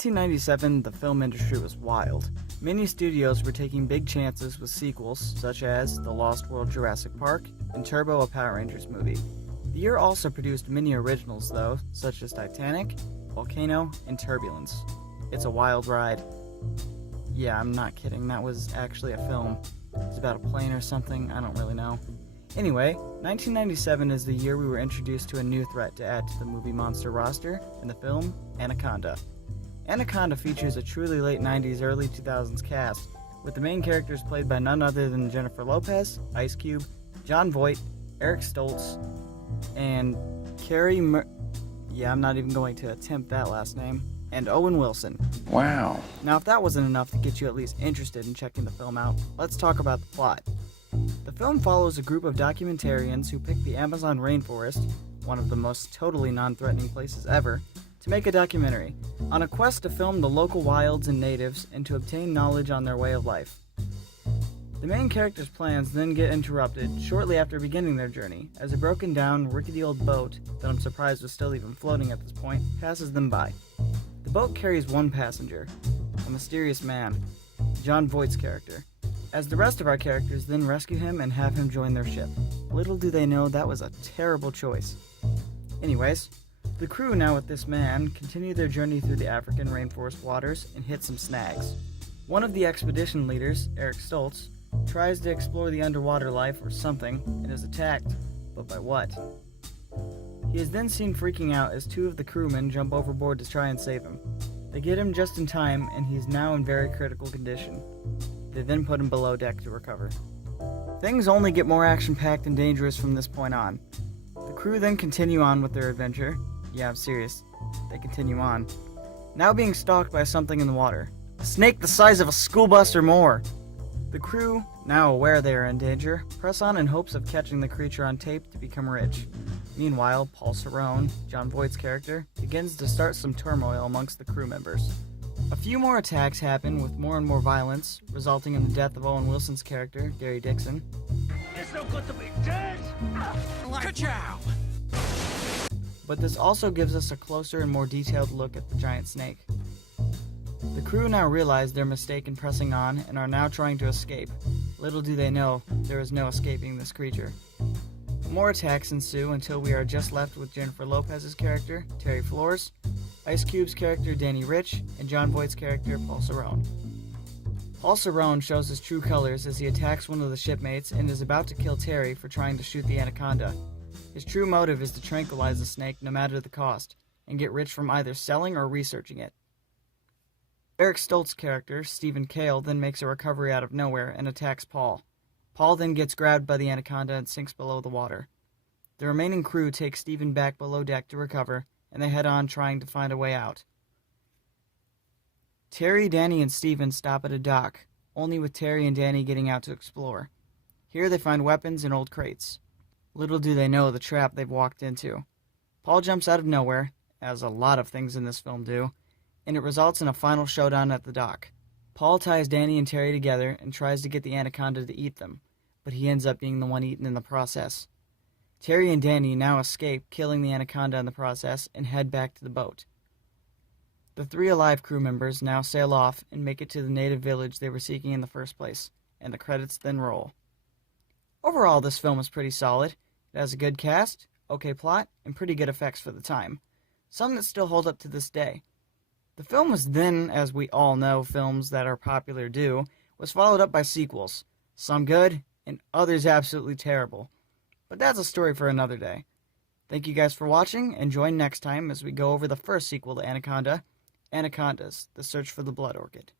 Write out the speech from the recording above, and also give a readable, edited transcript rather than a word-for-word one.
1997, the film industry was wild. Many studios were taking big chances with sequels, such as The Lost World Jurassic Park and Turbo, a Power Rangers movie. The year also produced many originals, though, such as Titanic, Volcano, and Turbulence. It's a wild ride. Yeah, I'm not kidding, that was actually a film. It's about a plane or something, I don't really know. Anyway, 1997 is the year we were introduced to a new threat to add to the movie monster roster in the film Anaconda. Anaconda features a truly late 90s, early 2000s cast, with the main characters played by none other than Jennifer Lopez, Ice Cube, Jon Voight, Eric Stoltz, and I'm not even going to attempt that last name, and Owen Wilson. Wow. Now, if that wasn't enough to get you at least interested in checking the film out, let's talk about the plot. The film follows a group of documentarians who pick the Amazon rainforest, one of the most totally non-threatening places ever, to make a documentary, on a quest to film the local wilds and natives and to obtain knowledge on their way of life. The main characters' plans then get interrupted shortly after beginning their journey, as a broken down, rickety old boat, that I'm surprised was still even floating at this point, passes them by. The boat carries one passenger, a mysterious man, Jon Voight's character, as the rest of our characters then rescue him and have him join their ship. Little do they know that was a terrible choice. Anyways, the crew, now with this man, continue their journey through the African rainforest waters and hit some snags. One of the expedition leaders, Eric Stoltz, tries to explore the underwater life or something and is attacked, but by what? He is then seen freaking out as two of the crewmen jump overboard to try and save him. They get him just in time and he's now in very critical condition. They then put him below deck to recover. Things only get more action-packed and dangerous from this point on. The crew then continue on with their adventure. Yeah, I'm serious. They continue on. Now being stalked by something in the water. A snake the size of a school bus or more. The crew, now aware they are in danger, press on in hopes of catching the creature on tape to become rich. Meanwhile, Paul Cerrone, Jon Voight's character, begins to start some turmoil amongst the crew members. A few more attacks happen with more and more violence, resulting in the death of Owen Wilson's character, Gary Dixon. It's no good to be dead! Ka-chow! But this also gives us a closer and more detailed look at the giant snake. The crew now realize their mistake in pressing on and are now trying to escape. Little do they know, there is no escaping this creature. More attacks ensue until we are just left with Jennifer Lopez's character, Terry Flores, Ice Cube's character, Danny Rich, and Jon Voight's character, Paul Cerrone. Paul Cerrone shows his true colors as he attacks one of the shipmates and is about to kill Terry for trying to shoot the Anaconda. His true motive is to tranquilize the snake no matter the cost, and get rich from either selling or researching it. Eric Stoltz's character, Stephen Cale, then makes a recovery out of nowhere and attacks Paul. Paul then gets grabbed by the Anaconda and sinks below the water. The remaining crew takes Stephen back below deck to recover, and they head on trying to find a way out. Terry, Danny, and Stephen stop at a dock, only with Terry and Danny getting out to explore. Here they find weapons and old crates. Little do they know the trap they've walked into. Paul jumps out of nowhere, as a lot of things in this film do, and it results in a final showdown at the dock. Paul ties Danny and Terry together and tries to get the Anaconda to eat them, but he ends up being the one eaten in the process. Terry and Danny now escape, killing the Anaconda in the process, and head back to the boat. The three alive crew members now sail off and make it to the native village they were seeking in the first place, and the credits then roll. Overall, this film is pretty solid. It has a good cast, okay plot, and pretty good effects for the time. Some that still hold up to this day. The film was then, as we all know films that are popular do, was followed up by sequels. Some good, and others absolutely terrible. But that's a story for another day. Thank you guys for watching, and join next time as we go over the first sequel to Anaconda, Anacondas, The Search for the Blood Orchid.